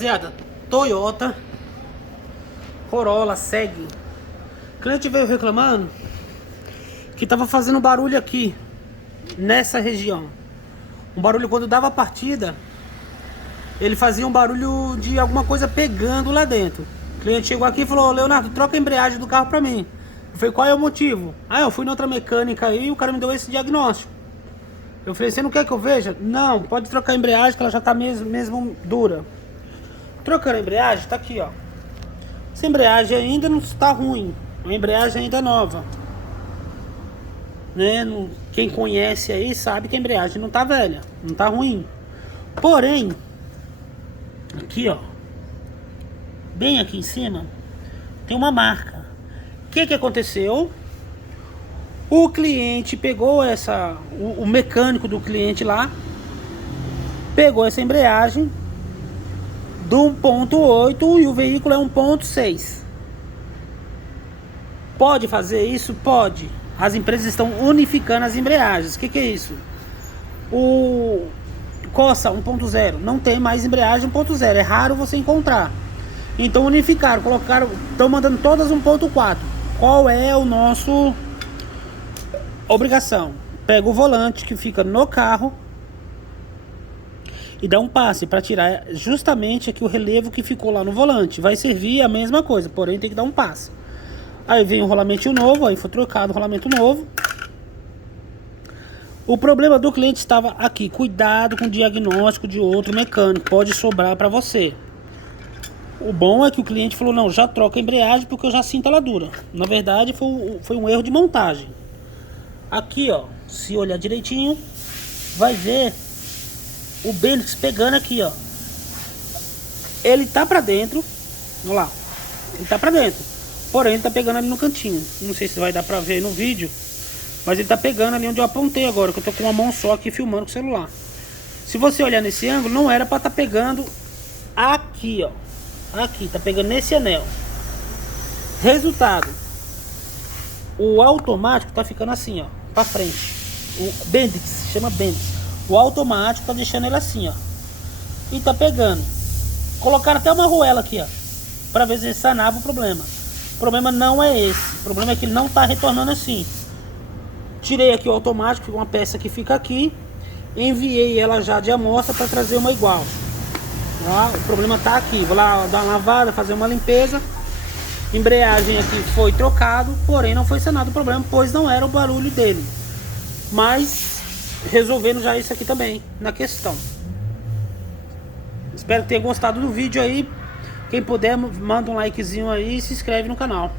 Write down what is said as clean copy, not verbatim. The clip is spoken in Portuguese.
Rapaziada, Toyota Corolla segue. O cliente veio reclamando que tava fazendo barulho aqui nessa região. Um barulho quando dava a partida, ele fazia um barulho de alguma coisa pegando lá dentro. O cliente chegou aqui e falou: Leonardo, troca a embreagem do carro pra mim. Eu falei: qual é o motivo? Eu fui na outra mecânica aí e o cara me deu esse diagnóstico. Eu falei: você não quer que eu veja? Não, pode trocar a embreagem que ela já tá mesmo dura. Trocando a embreagem, tá aqui, ó. Essa embreagem ainda não está ruim, a embreagem ainda é nova, né? Quem conhece aí sabe que a embreagem não tá velha, não tá ruim. Porém, aqui, ó, bem aqui em cima, tem uma marca. O que aconteceu? O cliente pegou o mecânico do cliente lá, pegou essa embreagem do 1.8 e o veículo é 1.6. Pode fazer isso? Pode. As empresas estão unificando as embreagens. O que é isso? O Corsa 1.0 não tem mais embreagem 1.0. É raro você encontrar. Então unificaram, colocaram, estão mandando todas 1.4. Qual é o nosso obrigação? Pega o volante que fica no carro e dá um passe para tirar justamente aqui o relevo que ficou lá no volante. Vai servir a mesma coisa, porém tem que dar um passe. Aí vem o rolamento novo, aí foi trocado o rolamento novo. O problema do cliente estava aqui. Cuidado com o diagnóstico de outro mecânico, pode sobrar para você. O bom é que o cliente falou: não, já troca a embreagem porque eu já sinto ela dura. Na verdade foi um erro de montagem. Aqui, ó, se olhar direitinho, vai ver o Bendix pegando aqui, ó. Ele tá pra dentro. Olha lá. Ele tá pra dentro. Porém, ele tá pegando ali no cantinho. Não sei se vai dar pra ver aí no vídeo, mas ele tá pegando ali onde eu apontei agora, que eu tô com uma mão só aqui filmando com o celular. Se você olhar nesse ângulo, não era pra tá pegando aqui, ó. Aqui, tá pegando nesse anel. Resultado: o automático tá ficando assim, ó, pra frente. O Bendix, chama Bendix. O automático tá deixando ele assim, ó. E tá pegando. Colocaram até uma arruela aqui, ó, pra ver se sanava o problema. O problema não é esse. O problema é que ele não tá retornando assim. Tirei aqui o automático, uma peça que fica aqui. Enviei ela já de amostra para trazer uma igual. Ó, o problema tá aqui. Vou lá dar uma lavada, fazer uma limpeza. Embreagem aqui foi trocado, porém não foi sanado o problema, pois não era o barulho dele. Mas resolvendo já isso aqui também na questão. Espero que tenha gostado do vídeo aí. Quem puder, manda um likezinho aí e se inscreve no canal.